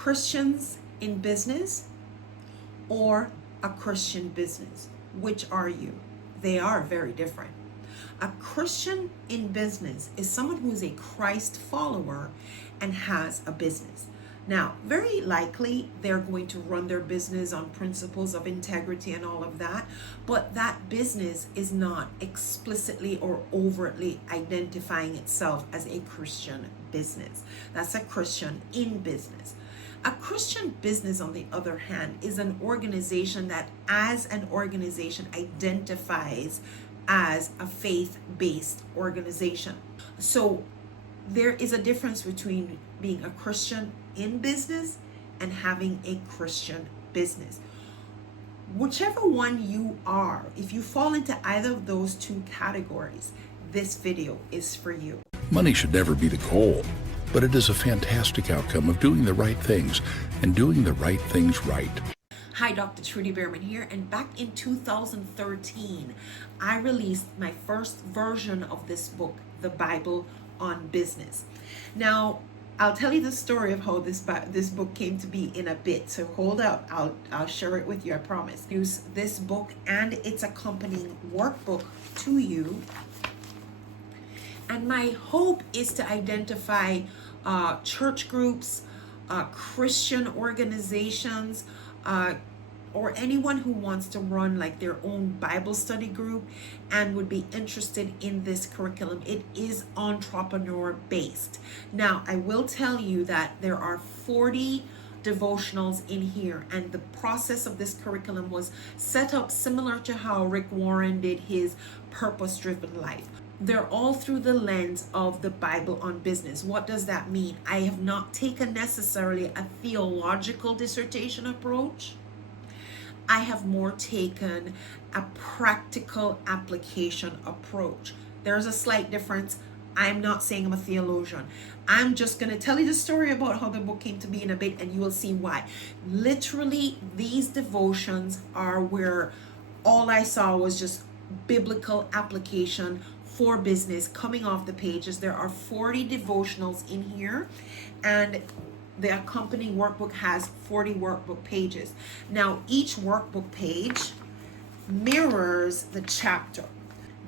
Christians in business or a Christian business? Which are you? They are very different. A Christian in business is someone who is a Christ follower and has a business. Now, very likely they're going to run their business on principles of integrity and all of that, but that business is not explicitly or overtly identifying itself as a Christian business. That's a Christian in business. A Christian business, on the other hand, is an organization that as an organization identifies as a faith-based organization. So there is a difference between being a Christian in business and having a Christian business. Whichever one you are, if you fall into either of those two categories, this video is for you. Money should never be the goal, but it is a fantastic outcome of doing the right things and doing the right things right. Hi, Dr. Trudy Beerman here, and back in 2013, I released my first version of this book, The Bible on Business. Now, I'll tell you the story of how this book came to be in a bit, so hold up, I'll share it with you, I promise. Use this book and its accompanying workbook to you. And my hope is to identify church groups, Christian organizations, or anyone who wants to run like their own Bible study group and would be interested in this curriculum. It is entrepreneur based. Now, I will tell you that there are 40 devotionals in here, and the process of this curriculum was set up similar to how Rick Warren did his purpose-driven life. They're all through the lens of the Bible on business. What does that mean? I have not taken necessarily a theological dissertation approach. I have more taken a practical application approach. There's a slight difference. I'm not saying I'm a theologian. I'm just going to tell you the story about how the book came to be in a bit, and you will see why. Literally, these devotions are where all I saw was just biblical application for business coming off the pages. There are 40 devotionals in here, and the accompanying workbook has 40 workbook pages. Now, each workbook page mirrors the chapter.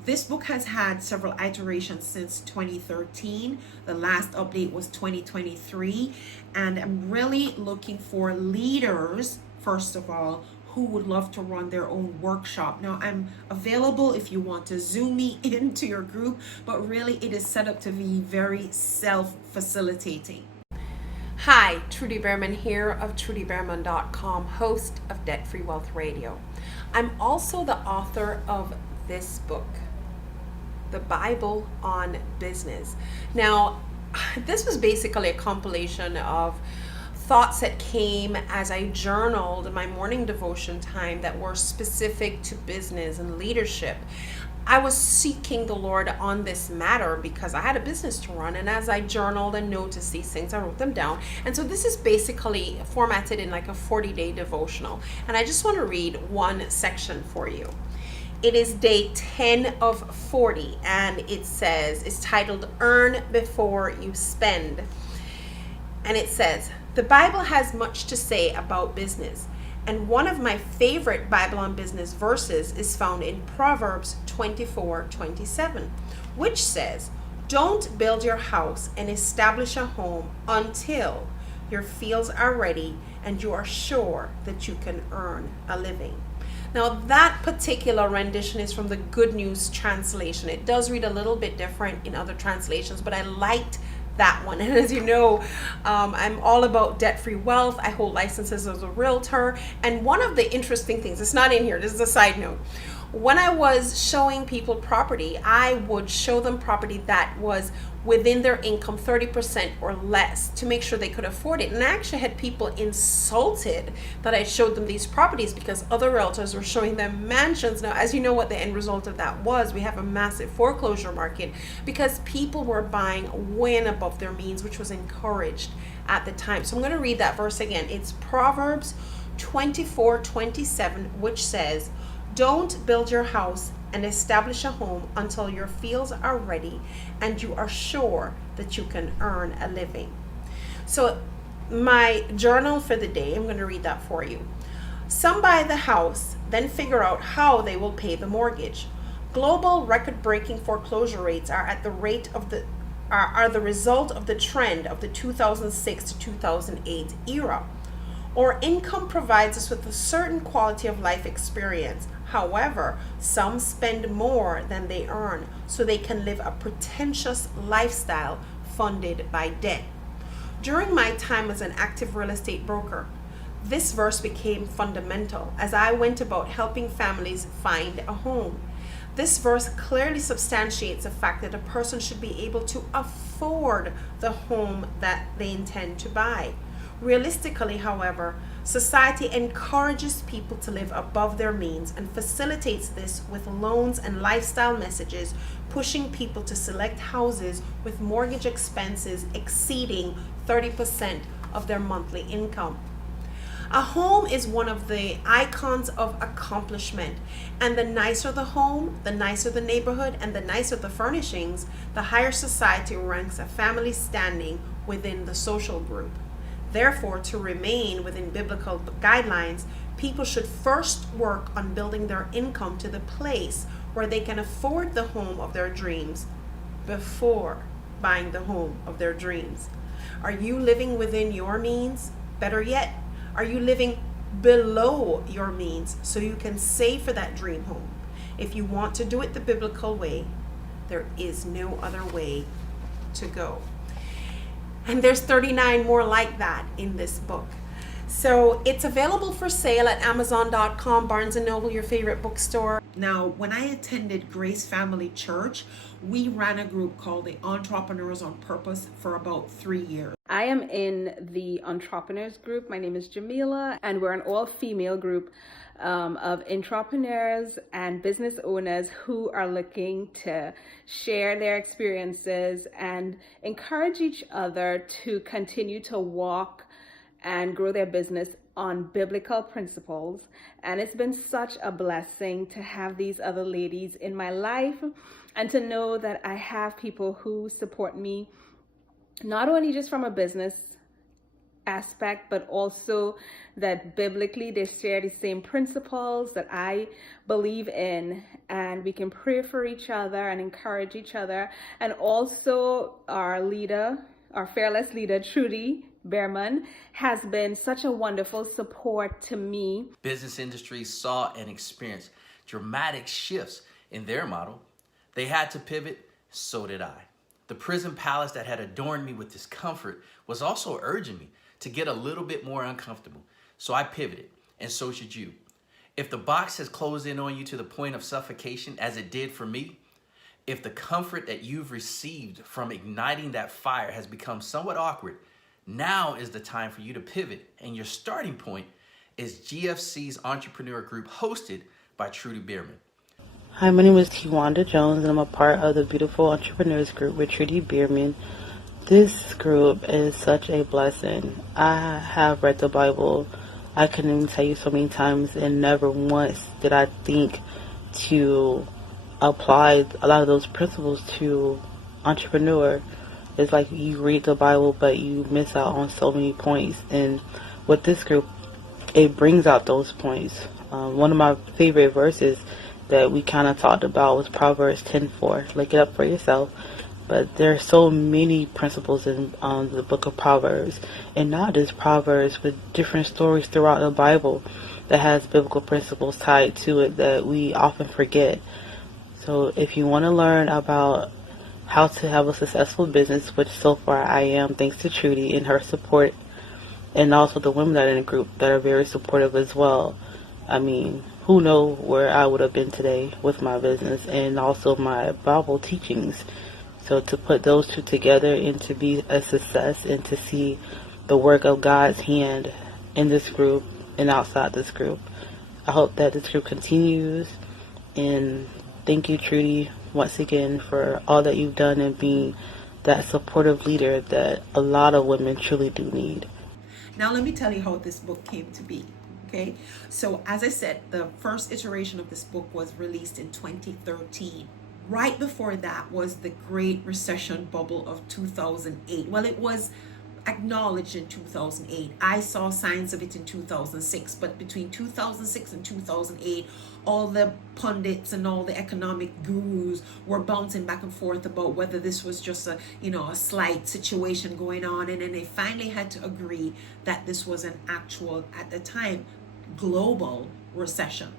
This book has had several iterations since 2013. The last update was 2023. And I'm really looking for leaders, first of all, who would love to run their own workshop. Now, I'm available if you want to Zoom me into your group, but really it is set up to be very self-facilitating. Hi, Trudy Beerman here of TrudyBeerman.com, host of Debt Free Wealth Radio. I'm also the author of this book, The Bible on Business. Now, this was basically a compilation of thoughts that came as I journaled in my morning devotion time that were specific to business and leadership. I was seeking the Lord on this matter because I had a business to run, and as I journaled and noticed these things, I wrote them down. And so this is basically formatted in like a 40-day devotional, and I just want to read one section for you. It is day 10 of 40, and it says, it's titled Earn Before You Spend. And it says, the Bible has much to say about business. And one of my favorite Bible on business verses is found in Proverbs 24:27, which says, don't build your house and establish a home until your fields are ready and you are sure that you can earn a living. Now, that particular rendition is from the Good News translation. It does read a little bit different in other translations, but I liked that one. And as you know, I'm all about debt-free wealth. I hold licenses as a realtor. And one of the interesting things, it's not in here, this is a side note. When I was showing people property, I would show them property that was within their income 30% or less to make sure they could afford it. And I actually had people insulted that I showed them these properties because other realtors were showing them mansions. Now, as you know what the end result of that was, we have a massive foreclosure market because people were buying way above their means, which was encouraged at the time. So I'm going to read that verse again. It's Proverbs 24:27, which says, don't build your house and establish a home until your fields are ready and you are sure that you can earn a living. So my journal for the day, I'm going to read that for you. Some buy the house, then figure out how they will pay the mortgage. Global record-breaking foreclosure rates are at the rate of the are the result of the trend of the 2006 to 2008 era. Our income provides us with a certain quality of life experience. However, some spend more than they earn so they can live a pretentious lifestyle funded by debt. During my time as an active real estate broker, this verse became fundamental as I went about helping families find a home. This verse clearly substantiates the fact that a person should be able to afford the home that they intend to buy. Realistically, however, society encourages people to live above their means and facilitates this with loans and lifestyle messages, pushing people to select houses with mortgage expenses exceeding 30% of their monthly income. A home is one of the icons of accomplishment, and the nicer the home, the nicer the neighborhood, and the nicer the furnishings, the higher society ranks a family standing within the social group. Therefore, to remain within biblical guidelines, people should first work on building their income to the place where they can afford the home of their dreams before buying the home of their dreams. Are you living within your means? Better yet, are you living below your means so you can save for that dream home? If you want to do it the biblical way, there is no other way to go. And there's 39 more like that in this book. So it's available for sale at Amazon.com, Barnes & Noble, your favorite bookstore. Now, when I attended Grace Family Church, we ran a group called the Entrepreneurs on Purpose for about 3 years. I am in the entrepreneurs group. My name is Jamila, and we're an all-female group of entrepreneurs and business owners who are looking to share their experiences and encourage each other to continue to walk and grow their business on biblical principles. And it's been such a blessing to have these other ladies in my life and to know that I have people who support me, not only just from a business aspect, but also that biblically they share the same principles that I believe in, and we can pray for each other and encourage each other. And also our leader, our fearless leader, Trudy Beerman, has been such a wonderful support to me. Business industries saw and experienced dramatic shifts in their model. They had to pivot, so did I. The prison palace that had adorned me with discomfort was also urging me to get a little bit more uncomfortable. So I pivoted, and so should you. If the box has closed in on you to the point of suffocation, as it did for me, if the comfort that you've received from igniting that fire has become somewhat awkward, now is the time for you to pivot, and your starting point is GFC's Entrepreneur Group, hosted by Trudy Beerman. Hi, my name is Tiwanda Jones, and I'm a part of the beautiful Entrepreneurs Group with Trudy Beerman. This group is such a blessing. I have read the Bible, I couldn't even tell you so many times, and never once did I think to apply a lot of those principles to entrepreneur. It's like you read the Bible, but you miss out on so many points. And with this group, it brings out those points. One of my favorite verses that we kind of talked about was Proverbs 10:4. Look it up for yourself. But there are so many principles in the book of Proverbs, and not just Proverbs, but different stories throughout the Bible that has biblical principles tied to it that we often forget. So if you want to learn about how to have a successful business, which so far I am, thanks to Trudy and her support, and also the women that are in the group that are very supportive as well. I mean, who knows where I would have been today with my business and also my Bible teachings. So to put those two together and to be a success and to see the work of God's hand in this group and outside this group, I hope that this group continues. And thank you, Trudy, once again for all that you've done and being that supportive leader that a lot of women truly do need. Now let me tell you how this book came to be. Okay, so as I said, the first iteration of this book was released in 2013. Right before that was the Great Recession bubble of 2008. Well, it was acknowledged in 2008. I saw signs of it in 2006, but between 2006 and 2008, all the pundits and all the economic gurus were bouncing back and forth about whether this was just a slight situation going on, and then they finally had to agree that this was an actual, at the time, global recession.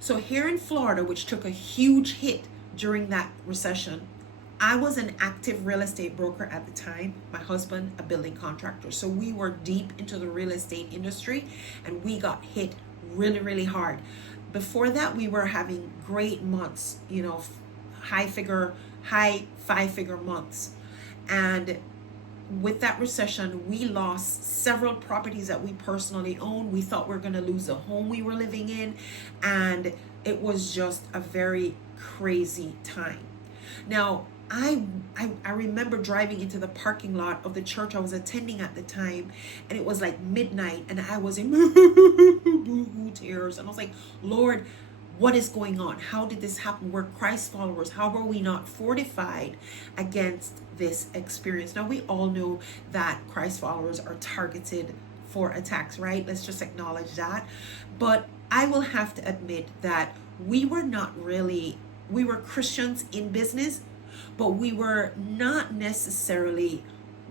So here in Florida, which took a huge hit during that recession, I was an active real estate broker at the time. My husband, a building contractor. So we were deep into the real estate industry, and we got hit really, really hard. Before that, we were having great months, high 5-figure months. And with that recession, we lost several properties that we personally owned. We thought we were going to lose the home we were living in. And it was just a very crazy time. Now, I remember driving into the parking lot of the church I was attending at the time, and it was like midnight, and I was in boo-hoo tears, and I was like, Lord, what is going on? How did this happen? We're Christ followers. How are we not fortified against this experience? Now, we all know that Christ followers are targeted for attacks, right? Let's just acknowledge that. But I will have to admit that we were Christians in business, but we were not necessarily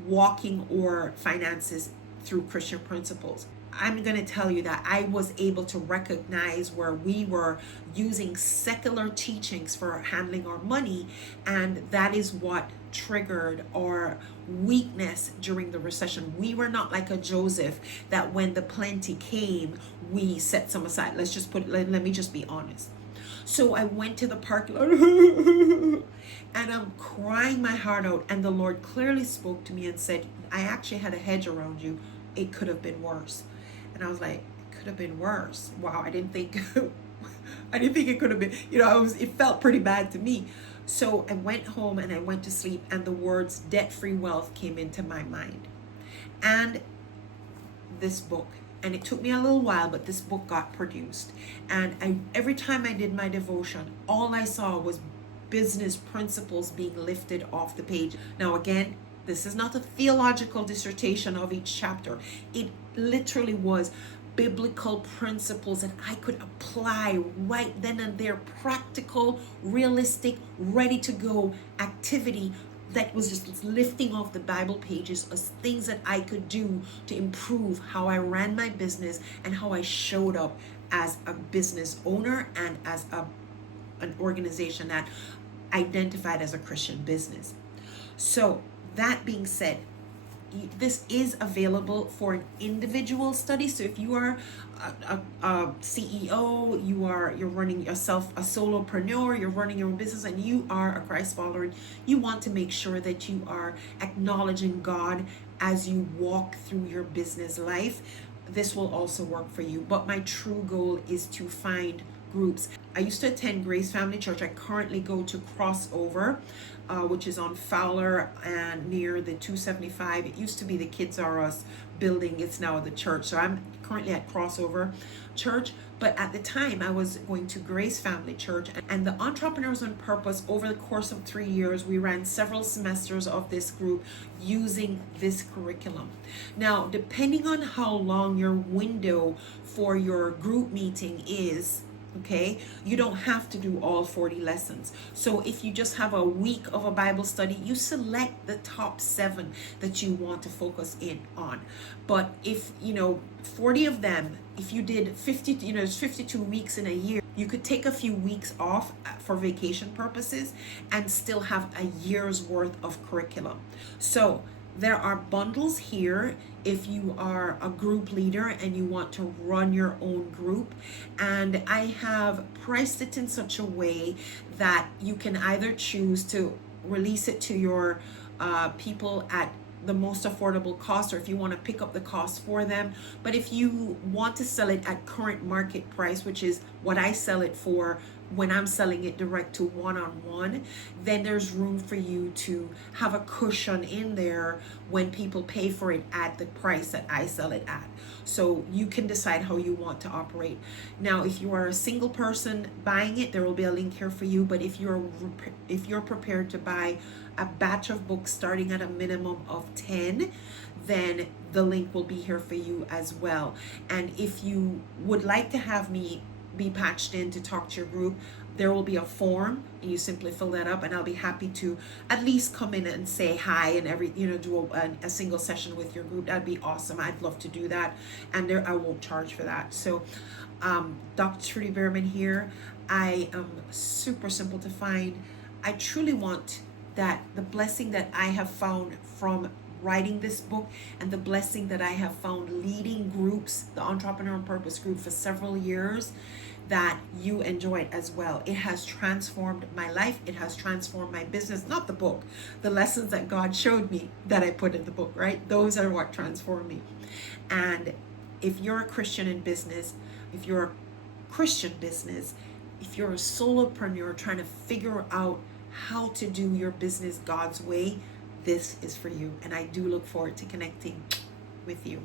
walking our finances through Christian principles. I'm going to tell you that I was able to recognize where we were using secular teachings for handling our money, and that is what triggered our weakness during the recession. We were not like a Joseph that when the plenty came, we set some aside. Let me just be honest. So I went to the parking lot and I'm crying my heart out, and the Lord clearly spoke to me and said, I actually had a hedge around you. It could have been worse. And I was like, it could have been worse. Wow, I didn't think it could have been, it felt pretty bad to me. So I went home and I went to sleep, and the words debt-free wealth came into my mind. And this book, and it took me a little while, but this book got produced. And every time I did my devotion, all I saw was business principles being lifted off the page. Now, again, this is not a theological dissertation of each chapter. It literally was biblical principles that I could apply right then and there, practical, realistic, ready to go activity that was just lifting off the Bible pages as things that I could do to improve how I ran my business and how I showed up as a business owner and as an organization that identified as a Christian business. So that being said, this is available for an individual study. So if you are a CEO, you're running yourself, a solopreneur, you're running your own business, and you are a Christ follower, you want to make sure that you are acknowledging God as you walk through your business life. This will also work for you. But my true goal is to find groups. I used to attend Grace Family Church. I currently go to Crossover, which is on Fowler and near the 275. It used to be the Kids R Us building. It's now the church. So I'm currently at Crossover Church. But at the time, I was going to Grace Family Church. And the Entrepreneurs on Purpose, over the course of 3 years, we ran several semesters of this group using this curriculum. Now, depending on how long your window for your group meeting is, okay, you don't have to do all 40 lessons. So if you just have a week of a Bible study, you select the top 7 that you want to focus in on. But if 40 of them, if you did 50, there's 52 weeks in a year, you could take a few weeks off for vacation purposes and still have a year's worth of curriculum. So there are bundles here if you are a group leader and you want to run your own group. And I have priced it in such a way that you can either choose to release it to your people at the most affordable cost, or if you want to pick up the cost for them. But if you want to sell it at current market price, which is what I sell it for when I'm selling it direct to one-on-one, then there's room for you to have a cushion in there when people pay for it at the price that I sell it at. So you can decide how you want to operate. Now, if you are a single person buying it, there will be a link here for you. But if you're prepared to buy a batch of books starting at a minimum of 10, then the link will be here for you as well. And if you would like to have me be patched in to talk to your group, there will be a form, and you simply fill that up, and I'll be happy to at least come in and say hi and do a single session with your group. That'd be awesome. I'd love to do that, and I won't charge for that. So Dr. Trudy Beerman here. I am super simple to find. I truly want that the blessing that I have found from writing this book and the blessing that I have found leading groups, the Entrepreneur on Purpose group, for several years, that you enjoy it as well. It has transformed my life. It has transformed my business. Not the book, the lessons that God showed me that I put in the book, right? Those are what transformed me. And if you're a Christian in business, if you're a Christian business, if you're a solopreneur trying to figure out how to do your business God's way, this is for you. And I do look forward to connecting with you.